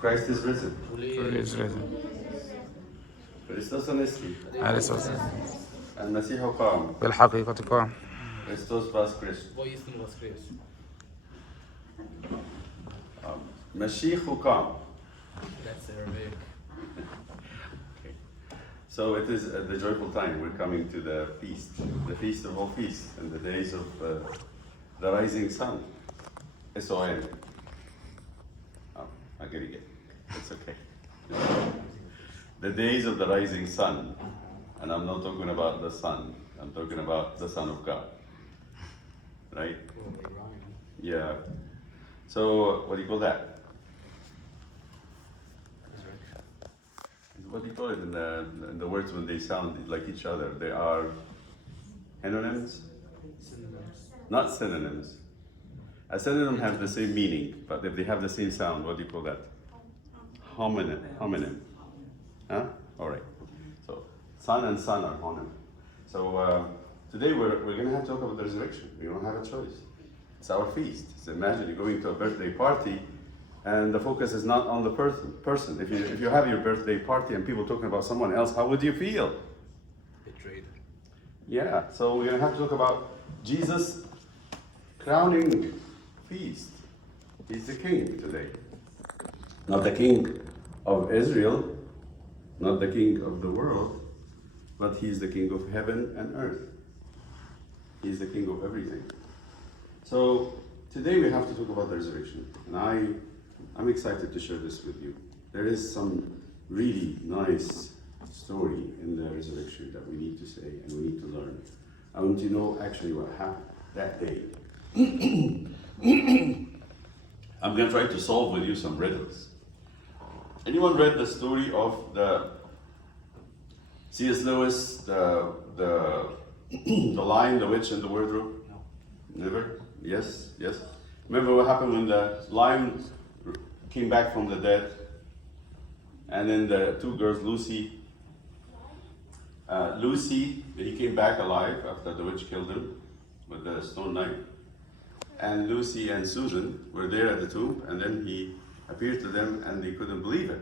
Christ is risen. Truly is risen. Christos anesti. Angelos. المسيح قام. بالحقيقة قام. Christos voskres. Voistinu voskres. Mashiach قام. That's Arabic. Okay. So it is the joyful time. We're coming to the feast of all feasts, and the days of the rising sun. S-O-N. Oh, I get it. It's okay. The days of the rising sun. And I'm not talking about the sun. I'm talking about the Son of God. Right? Yeah. So, what do you call that? What do you call it in the words when they sound like each other? They are synonyms? Not synonyms. A synonym has the same meaning, but if they have the same sound, what do you call that? Homonym. Huh? All right. So, son and son are homonym. So, today we're going to have to talk about the resurrection. We don't have a choice. It's our feast. So imagine you're going to a birthday party and the focus is not on the person. If you have your birthday party and people talking about someone else, how would you feel? Betrayed. Yeah, so we're going to have to talk about Jesus' crowning feast. He's the king today. Not the king of Israel, not the king of the world, but he's the king of heaven and earth. He's the king of everything. So today we have to talk about the resurrection, and I'm excited to share this with you. There is some really nice story in the resurrection that we need to say and we need to learn. I want to know actually what happened that day. I'm going to try to solve with you some riddles. Anyone read the story of the C.S. Lewis, the Lion, the Witch, and the Wardrobe? No. Never? Yes? Remember what happened when the lion came back from the dead, and then the two girls, Lucy, he came back alive after the witch killed him with the stone knife. And Lucy and Susan were there at the tomb, and then he appeared to them and they couldn't believe it.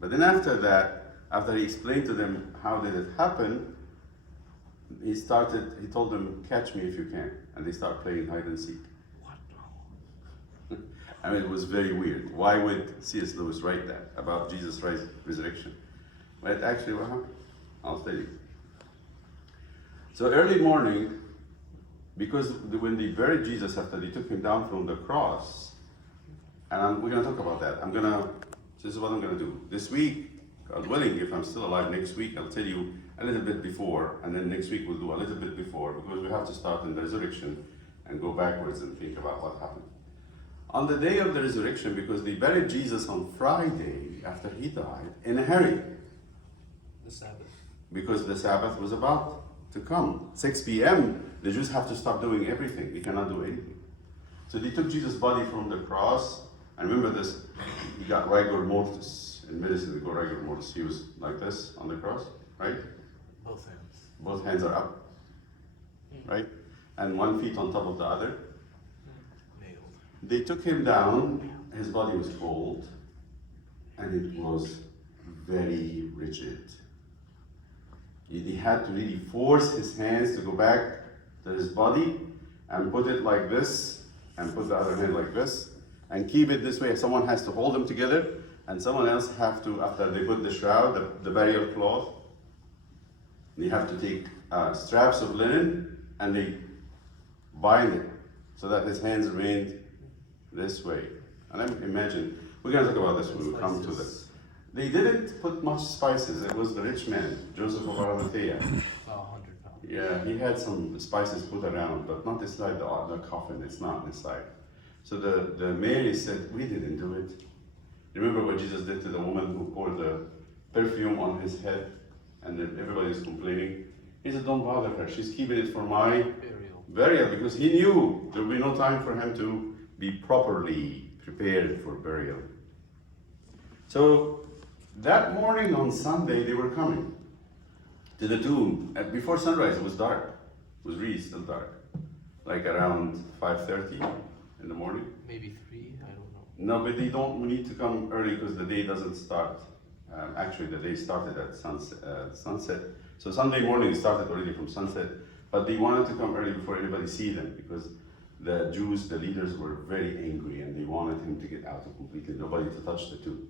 But then after that, after he explained to them how did it happen, he told them, catch me if you can. And they start playing hide and seek. What? I mean, it was very weird. Why would C.S. Lewis write that about Jesus' resurrection? But actually what happened? I'll tell you. So early morning, because when they buried Jesus after they took him down from the cross, and we're going to talk about that. This is what I'm going to do. This week, God willing, if I'm still alive next week, I'll tell you a little bit before, and then next week we'll do a little bit before, because we have to start in the resurrection and go backwards and think about what happened. On the day of the resurrection, because they buried Jesus on Friday after he died, in a hurry. The Sabbath. Because the Sabbath was about to come. 6 p.m., the Jews have to stop doing everything. They cannot do anything. So they took Jesus' body from the cross, and remember this, he got rigor mortis. In medicine, they go rigor mortis. He was like this on the cross, right? Both hands. Both hands are up, right? And 1 foot on top of the other. Nailed. They took him down, his body was cold, and it was very rigid. He had to really force his hands to go back to his body and put it like this, and put the other hand like this, and keep it this way. Someone has to hold them together, and someone else have to, after they put the shroud, the burial cloth, they have to take straps of linen and they bind it so that his hands remained this way. And I imagine, we're going to talk about this when we come to this. They didn't put much spices. It was the rich man, Joseph of Arimathea. 100 pounds. Yeah, he had some spices put around, but not inside the coffin. It's not inside. So the Mary said, we didn't do it. Remember what Jesus did to the woman who poured the perfume on his head? And then everybody's complaining. He said, don't bother her. She's keeping it for my burial, because he knew there would be no time for him to be properly prepared for burial. So that morning on Sunday, they were coming to the tomb. And before sunrise, it was dark. It was really still dark. Like around 5:30 in the morning. Maybe 3, I don't know. No, but they don't need to come early because the day doesn't start. Actually, the day started at sunset. So Sunday morning started already from sunset, but they wanted to come early before anybody see them because the Jews, the leaders, were very angry and they wanted him to get out completely, nobody to touch the tomb.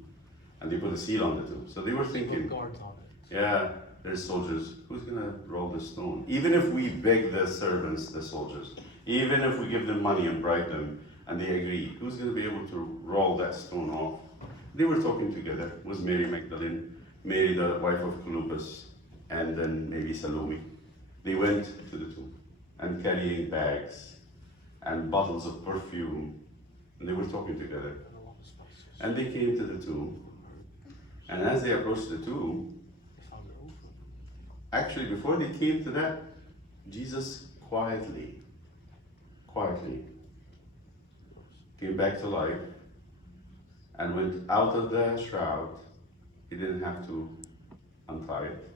And they put a seal on the tomb. So they were thinking, Put guards on it. yeah, there's soldiers. Who's gonna roll the stone? Even if we beg the servants, the soldiers, even if we give them money and bribe them, and they agree, who's gonna be able to roll that stone off? They were talking together. It was Mary Magdalene, Mary the wife of Clopas, and then maybe Salome. They went to the tomb and carrying bags and bottles of perfume, and they were talking together. And a lot of spices. And they came to the tomb, and as they approached the tomb, They found it open. actually, before they came to that, Jesus quietly came back to life and went out of the shroud. He didn't have to untie it.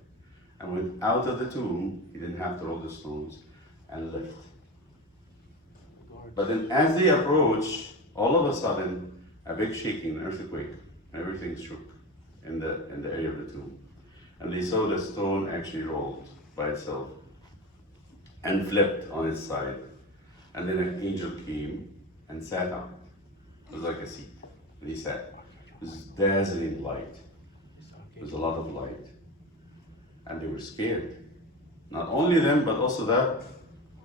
And went out of the tomb. He didn't have to roll the stones and left. Guards. But then as they approached, all of a sudden, a big shaking, an earthquake, and everything shook in the area of the tomb. And they saw the stone actually rolled by itself and flipped on its side. And then an angel came and sat on it. It was like a seat. And he sat. It was dazzling light. It was a lot of light. And they were scared. Not only them, but also the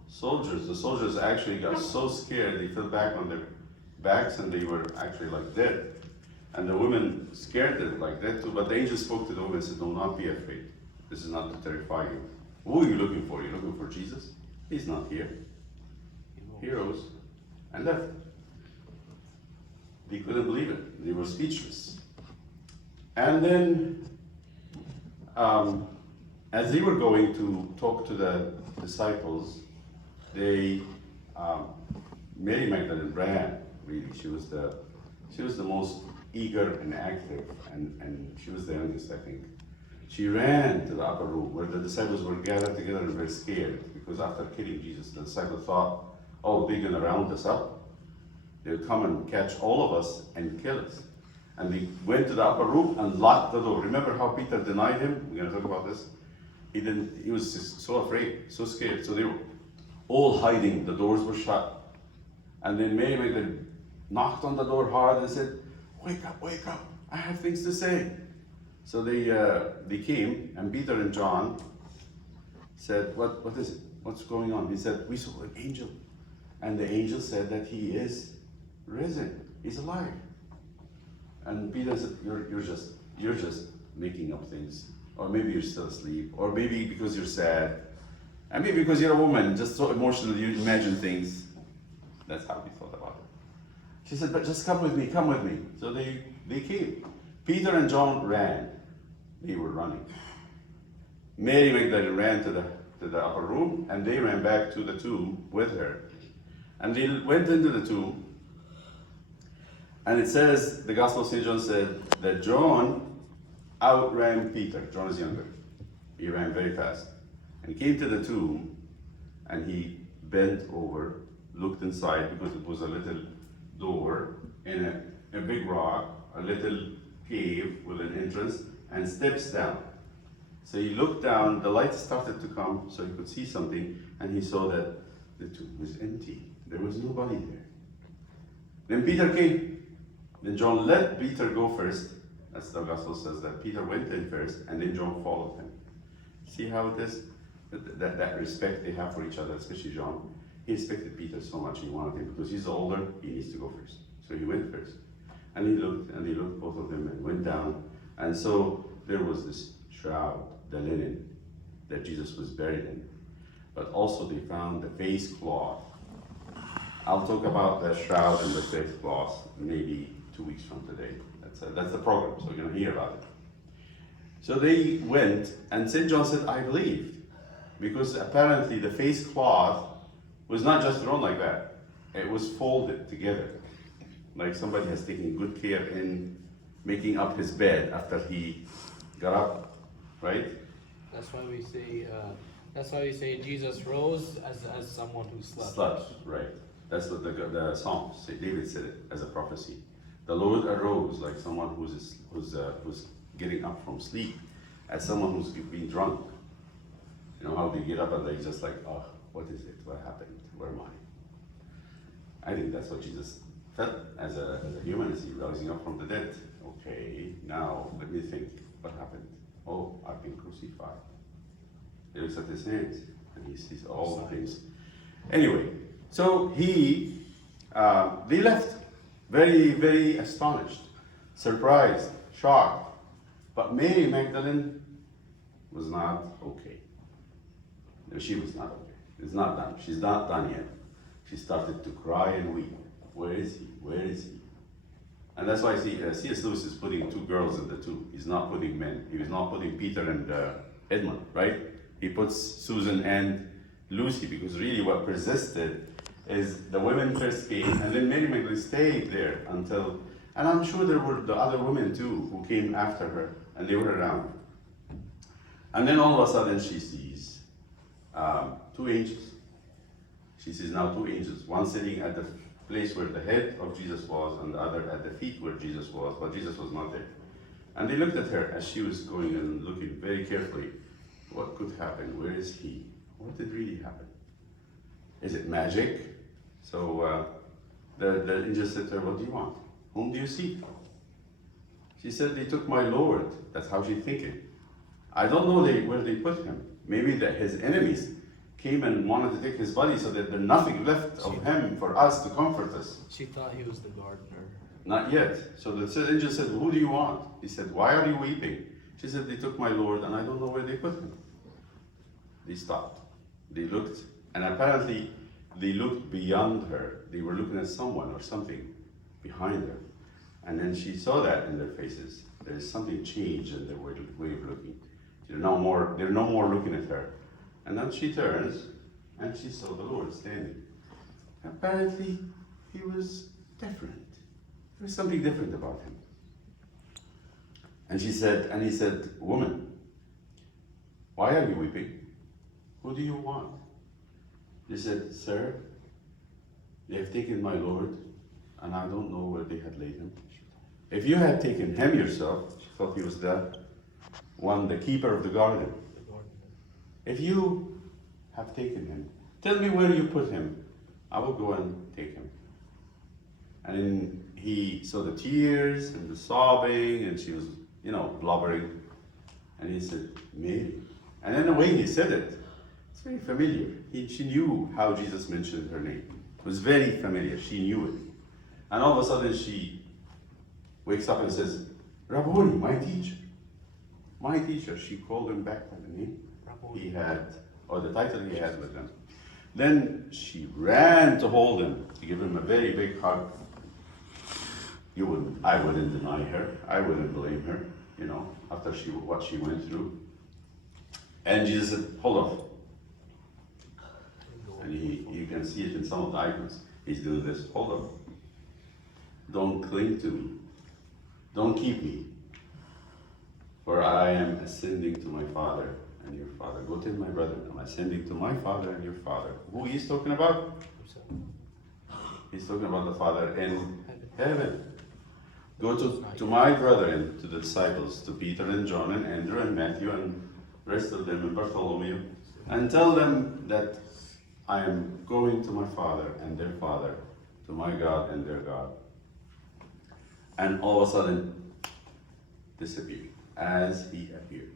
soldiers. The soldiers actually got so scared they fell back on their backs and they were actually like dead. And the women scared them like that too. But the angel spoke to the women and said, "Do not be afraid. This is not to terrify you. Who are you looking for? You're looking for Jesus? He's not here." He rose and left. They couldn't believe it. They were speechless. And then, as they were going to talk to the disciples, Mary Magdalene ran. Really, she was the most eager and active, and she was the youngest, I think. She ran to the upper room where the disciples were gathered together and were scared because after killing Jesus, the disciples thought, "Oh, they're gonna round us up. They'll come and catch all of us and kill us." And they went to the upper room and locked the door. Remember how Peter denied him? We're gonna talk about this. He was just so afraid, so scared. So they were all hiding. The doors were shut. And then Mary Magdalene knocked on the door hard and said, wake up, I have things to say." So they came, and Peter and John said, what is it? What's going on? He said, "We saw an angel. And the angel said that he is risen. He's alive." And Peter said, you're just making up things. Or maybe you're still asleep. Or maybe because you're sad. And maybe because you're a woman, just so emotional, you imagine things. That's how he thought about it. She said, "But just come with me. So they came. Peter and John ran. They were running. Mary Magdalene ran to the upper room, and they ran back to the tomb with her. And they went into the tomb, and it says, the Gospel of St. John said that John outran Peter. John is younger. He ran very fast. And he came to the tomb, and he bent over, looked inside because it was a little door in a big rock, a little cave with an entrance, and steps down. So he looked down, the light started to come so he could see something, and he saw that the tomb was empty. There was nobody there. Then Peter came. Then John let Peter go first. That's the gospel says that Peter went in first, and then John followed him. See how it is? That respect they have for each other, especially John. He respected Peter so much, he wanted him, because he's the older, he needs to go first. So he went first. And he looked, both of them, and went down. And so there was this shroud, the linen, that Jesus was buried in. But also they found the face cloth. I'll talk about the shroud and the face cloth maybe 2 weeks from today. That's the program, so you're gonna hear about it. So they went, and St. John said, "I believed," because apparently the face cloth was not just thrown like that. It was folded together. Like somebody has taken good care in making up his bed after he got up, right? That's why we say. That's why we say Jesus rose as someone who slept. Slept, right. That's what the Psalms say. David said it as a prophecy. The Lord arose like someone who's getting up from sleep, as someone who's been drunk. You know how they get up and they just like, oh, what is it? What happened? Where am I? I think that's what Jesus felt as a human, as he rising up from the dead. Okay, now let me think. What happened? Oh, I've been crucified. He looks at his hands and he sees all the things. Anyway, so they left very, very astonished, surprised, shocked. But Mary Magdalene was not okay. No, she was not okay. It's not done. She's not done yet. She started to cry and weep. Where is he? Where is he? And that's why C.S. Lewis is putting two girls in the two. He's not putting men. He was not putting Peter and Edmund, right? He puts Susan and Lucy, because really what persisted is the women first came, and then Mary Magdalene stayed there until, and I'm sure there were the other women too who came after her, and they were around. And then all of a sudden she sees two angels. She sees now two angels, one sitting at the place where the head of Jesus was, and the other at the feet where Jesus was, but Jesus was not there. And they looked at her as she was going and looking very carefully. What could happen? Where is he? What did really happen? Is it magic? So the angel said to her, what do you want? Whom do you seek? She said, they took my Lord. That's how she's thinking. I don't know where they put him. Maybe his enemies came and wanted to take his body so that there's nothing left of him for us to comfort us. She thought he was the gardener. Not yet. So the angel said, who do you want? He said, why are you weeping? She said, they took my Lord and I don't know where they put him. They stopped. They looked, and apparently they looked beyond her. They were looking at someone or something behind her. And then she saw that in their faces. There's something changed in their way of looking. They're no more looking at her. And then she turns and she saw the Lord standing. Apparently he was different. There was something different about him. And he said, woman, why are you weeping? Who do you want? She said, sir, they have taken my Lord, and I don't know where they had laid him. If you had taken him yourself, she thought he was the keeper of the garden. If you have taken him, tell me where you put him. I will go and take him. And then he saw the tears and the sobbing, and she was, blubbering. And he said, Mary. And then the way he said it, it's very familiar. She knew how Jesus mentioned her name. It was very familiar. She knew it. And all of a sudden she wakes up and says, Rabboni, my teacher. My teacher. She called him back by the name he had, or the title he had with him. Then she ran to hold him, to give him a very big hug. I wouldn't deny her. I wouldn't blame her, after what she went through. And Jesus said, hold on. And you can see it in some of the icons. He's doing this, hold on. Don't cling to me. Don't keep me. For I am ascending to my Father and your Father. Go tell my brother, I'm ascending to my Father and your Father. Who he's talking about? He's talking about the Father in heaven. Go to my brethren, to the disciples, to Peter and John and Andrew and Matthew and the rest of them and Bartholomew, and tell them that I am going to my Father and their Father, to my God and their God. And all of a sudden, disappeared as he appeared.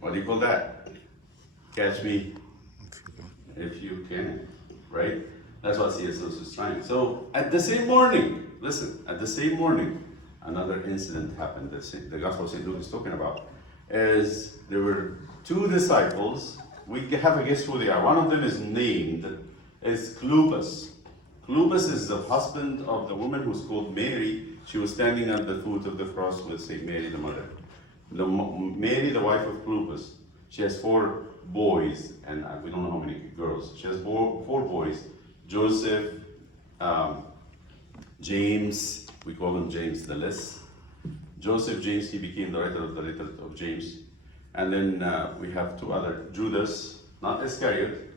What do you call that? Catch me if you can, right? That's what C.S. Lewis is trying. So at the same morning, another incident happened that the Gospel of St. Luke is talking about. Is there were two disciples. We have a guess who they are. One of them is named as Clopas. Clopas is the husband of the woman who's called Mary. She was standing at the foot of the cross with St. Mary the mother. Mary, the wife of Clopas, she has 4 boys, and we don't know how many girls. She has four boys: Joseph, James, we call him James the Less. Joseph, James, he became the writer of the letter of James. And then we have 2 other, Judas, not Iscariot.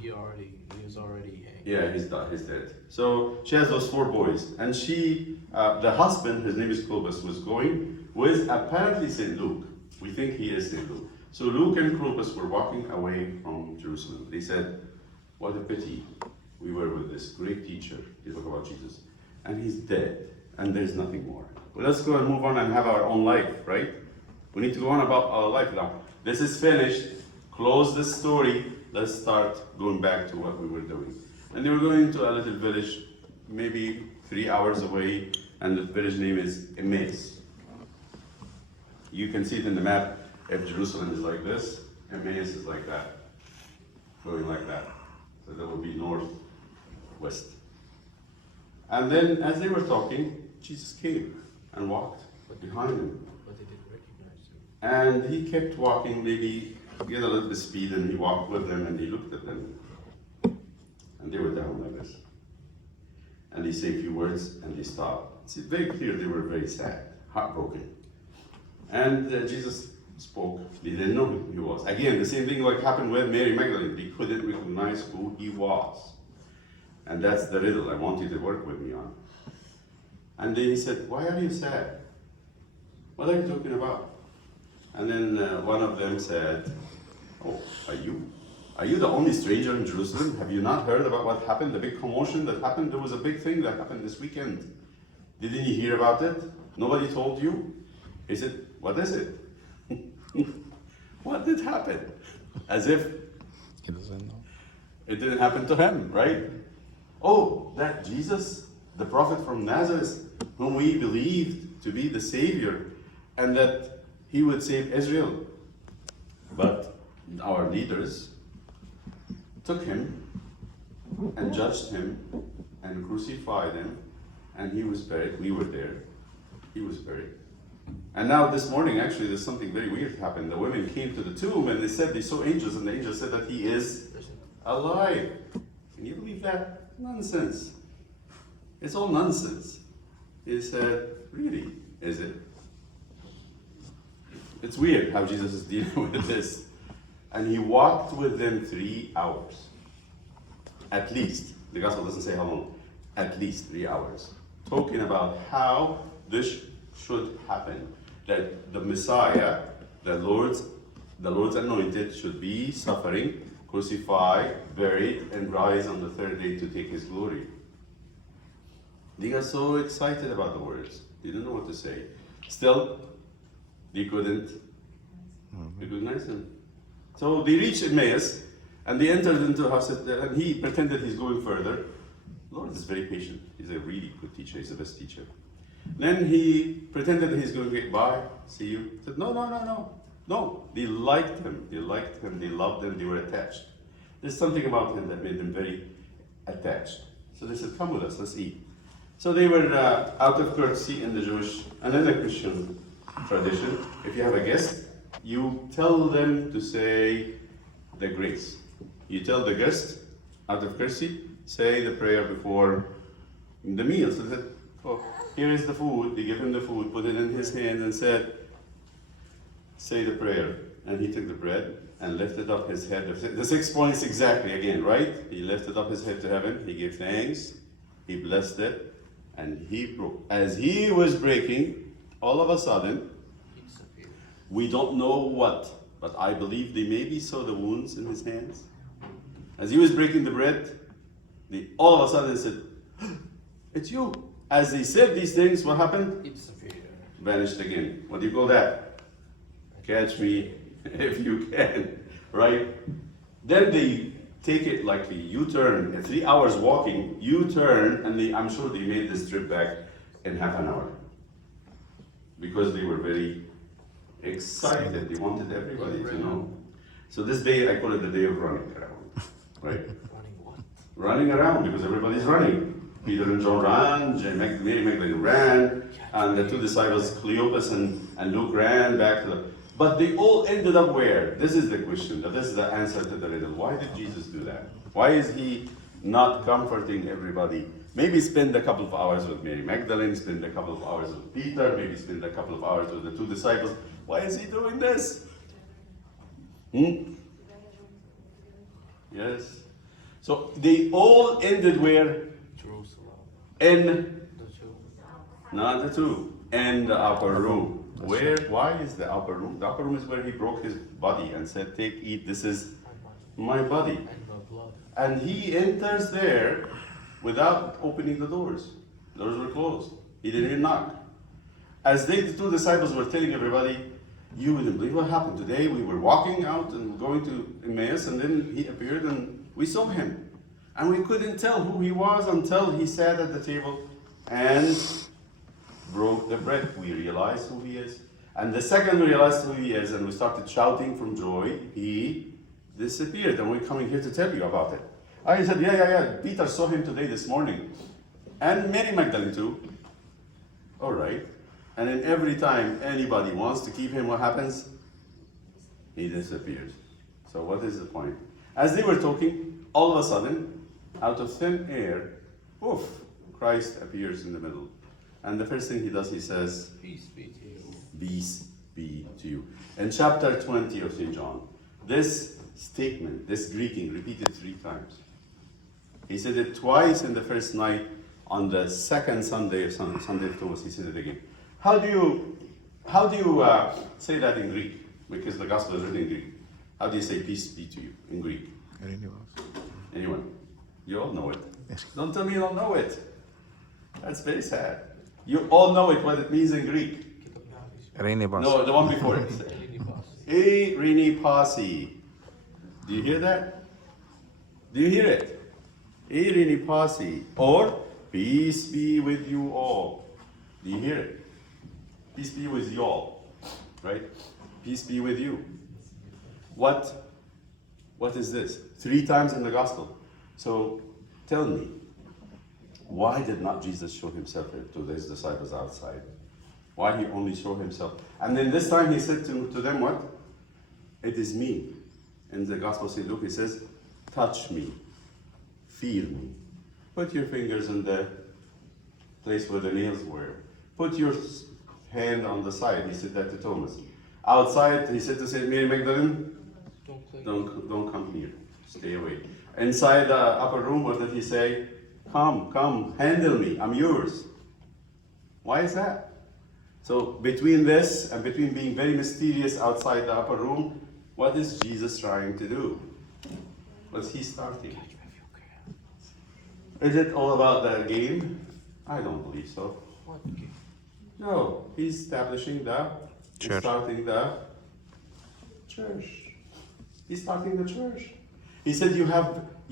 He was already Yeah, he's dead. So she has those 4 boys, and the husband, his name is Clopas, was going with apparently Saint Luke. We think he is Saint Luke. So Luke and Clopas were walking away from Jerusalem. They said, "What a pity! We were with this great teacher." They talk about Jesus, and he's dead, and there's nothing more. Well, let's go and move on and have our own life, right? We need to go on about our life now. This is finished. Close the story. Let's start going back to what we were doing. And they were going to a little village, maybe 3 hours away, and the village name is Emmaus. You can see it in the map. If Jerusalem is like this, Emmaus is like that, going like that. So that would be northwest. And then, as they were talking, Jesus came and walked behind them. But they didn't recognize him. And he kept walking, maybe get a little bit speed, and he walked with them, and he looked at them. And they were down like this. And they say a few words, and they stopped. It's very clear they were very sad, heartbroken. And Jesus spoke. They didn't know who he was. Again, the same thing like happened with Mary Magdalene. They couldn't recognize who he was. And that's the riddle I want you to work with me on. And then he said, "Why are you sad? What are you talking about?" And then one of them said, "Oh, are you the only stranger in Jerusalem? Have you not heard about what happened, the big commotion that happened? There was a big thing that happened this weekend. Didn't you hear about it? Nobody told you?" He said, "What is it?" What did happen? As if He doesn't know. it didn't happen to him, right? Oh, that Jesus, the prophet from Nazareth, whom we believed to be the Savior, and that he would save Israel. But our leaders took him and judged him and crucified him, and he was buried. We were there. He was buried. And now this morning, actually, there's something very weird happened. The women came to the tomb and they said they saw angels, and the angels said that he is alive. Can you believe that? Nonsense. It's all nonsense. He said, "Really? Is it?" It's weird how Jesus is dealing with this. And he walked with them 3 hours. At least. The gospel doesn't say how long. At least 3 hours. Talking about how this should happen. That the Messiah, the Lord's anointed, should be suffering, crucified, buried, and rise on the 3rd day to take his glory. They got so excited about the words. They didn't know what to say. Still, they couldn't recognize him. So they reached Emmaus, and they entered into a house, and he pretended he's going further. The Lord is very patient. He's a really good teacher. He's the best teacher. Then he pretended that he's going to get by. See you. He said, no. They liked him. They loved him. They were attached. There's something about him that made them very attached. So they said, "Come with us. Let's eat." So they were out of courtesy in the Jewish and in the Christian tradition. If you have a guest, you tell them to say the grace. You tell the guest, out of courtesy, say the prayer before the meal. So they said, "Oh, here is the food." They give him the food, put it in his hand, and said, "Say the prayer." And he took the bread and lifted up his head. The 6 points exactly again, right? He lifted up his head to heaven. He gave thanks. He blessed it. And he broke. As he was breaking, all of a sudden, we don't know what, but I believe they maybe saw the wounds in his hands. As he was breaking the bread, they all of a sudden said, "It's you." As they said these things, what happened? It's superior. Vanished again. What do you call that? Catch me if you can, right? Then they take it like a U-turn, 3 hours walking, U-turn, and I'm sure they made this trip back in half an hour. Because they were very excited. They wanted everybody to know. So this day, I call it the day of running around, right? Running what? Running around, because everybody's running. Peter and John ran, Mary Magdalene ran, and the 2 disciples, Cleopas and Luke, ran back to the... But they all ended up where? This is the question. This is the answer to the riddle. Why did Jesus do that? Why is he not comforting everybody? Maybe spend a couple of hours with Mary Magdalene, spend a couple of hours with Peter, maybe spend a couple of hours with the 2 disciples. Why is he doing this? Yes. So they all ended where? Jerusalem. In, The two. not the two, in the upper room. Where? Why is the upper room? The upper room is where he broke his body and said, take, eat, this is my body. And the blood. And he enters there without opening the doors. Doors were closed. He didn't even knock. As the two disciples were telling everybody, you wouldn't believe what happened today. We were walking out and going to Emmaus, and then he appeared and we saw him. And we couldn't tell who he was until he sat at the table and broke the bread. We realized who he is. And the second we realized who he is and we started shouting from joy, he disappeared. And we're coming here to tell you about it. I said, yeah. Peter saw him today, this morning. And Mary Magdalene too. All right. And then every time anybody wants to keep him, what happens? He disappears. So what is the point? As they were talking, all of a sudden, out of thin air, poof, Christ appears in the middle. And the first thing he does, he says, Peace be to you. peace be to you. In chapter 20 of St. John, this statement, this greeting, repeated 3 times. He said it twice in the first night. On the second Sunday of Sunday of Thomas, he said it again. How do you say that in Greek? Because the gospel is written in Greek. How do you say peace be to you in Greek? Anyone? You all know it. Yes. Don't tell me you don't know it. That's very sad. You all know it, what it means in Greek. No, the one before it. E rini pasi. Do you hear that? Do you hear it? E rini pasi. Or peace be with you all. Do you hear it? Peace be with you all. Right? Peace be with you. What is this? 3 times in the gospel. So tell me, why did not Jesus show himself to his disciples outside? Why he only showed himself? And then this time he said to them what? It is me. In the Gospel of St. Luke he says, touch me, feel me. Put your fingers in the place where the nails were. Put your hand on the side. He said that to Thomas. Outside he said to St. Mary Magdalene, don't come here. Stay away. Inside the upper room, what did he say? Come, handle me. I'm yours. Why is that? So between this and between being very mysterious outside the upper room, what is Jesus trying to do? What's he starting? Is it all about the game? I don't believe so. No, he's establishing the Church. He's starting the church. He's starting the church. He said, you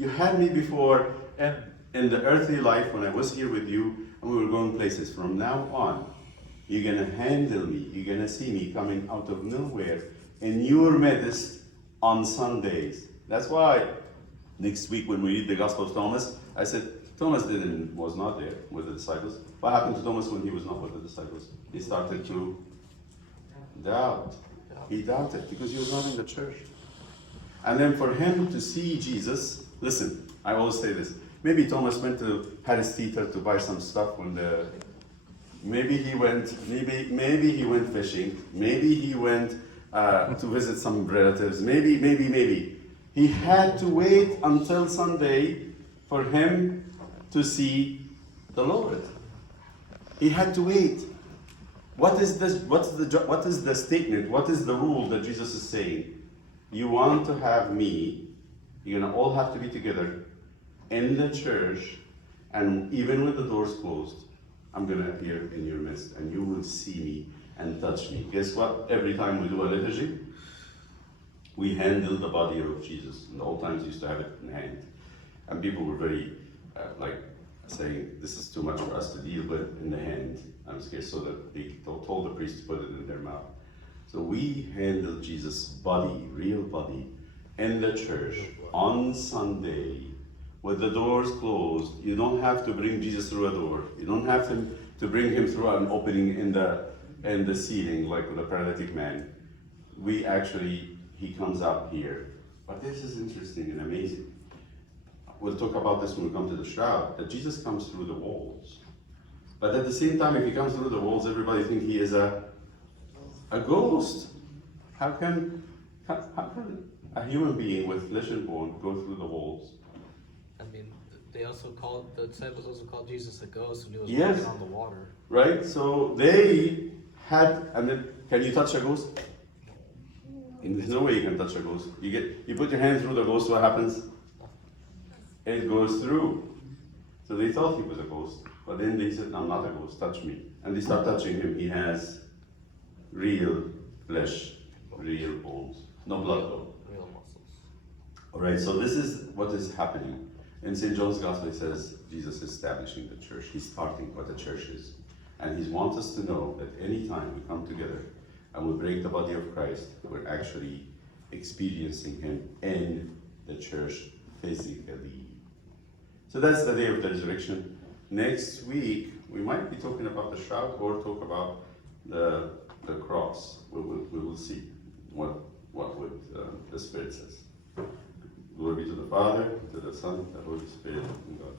had me before and in the earthly life when I was here with you and we were going places. From now on, you're gonna handle me. You're gonna see me coming out of nowhere in your midst on Sundays. That's why next week when we read the Gospel of Thomas, I said, Thomas was not there with the disciples. What happened to Thomas when he was not with the disciples? He started to doubt. He doubted because he was not in the church. And then for him to see Jesus, listen, I always say this. Maybe Thomas went to Harris Theater to buy some stuff when maybe he went fishing. Maybe he went to visit some relatives. Maybe. He had to wait until Sunday for him to see the Lord. He had to wait. What is this? What is the statement? What is the rule that Jesus is saying? You want to have me, you're gonna all have to be together in the church, and even with the doors closed, I'm gonna appear in your midst, and you will see me and touch me. Guess what? Every time we do a liturgy, we handle the body of Jesus. In the old times, used to have it in hand, and people were very saying, "This is too much for us to deal with in the hand." I'm scared, so that they told the priest to put it in their mouth. So we handle Jesus' body, real body, in the church on Sunday with the doors closed. You don't have to bring Jesus through a door. You don't have to bring him through an opening in the ceiling like with a paralytic man. He comes up here. But this is interesting and amazing. We'll talk about this when we come to the shroud, that Jesus comes through the walls. But at the same time, if he comes through the walls, everybody thinks he is a ghost. How can a human being with flesh and bone go through the walls? I mean, they also called, the disciples also called Jesus a ghost when he was Yes. walking on the water. Right? So they had, and then, can you touch a ghost? And there's no way you can touch a ghost. You put your hand through the ghost, what happens? It goes through. So they thought he was a ghost, but then they said, I'm not a ghost, touch me. And they start touching him. He has real flesh, real bones, no blood though. Real muscles. Alright, so this is what is happening. In St. John's Gospel it says Jesus is establishing the church. He's starting what the church is. And he wants us to know that anytime we come together and we break the body of Christ, we're actually experiencing him in the church physically. So that's the day of the resurrection. Next week, we might be talking about the shroud or talk about the cross. We will see what would, the Spirit says. Glory be to the Father, to the Son, to the Holy Spirit, and God.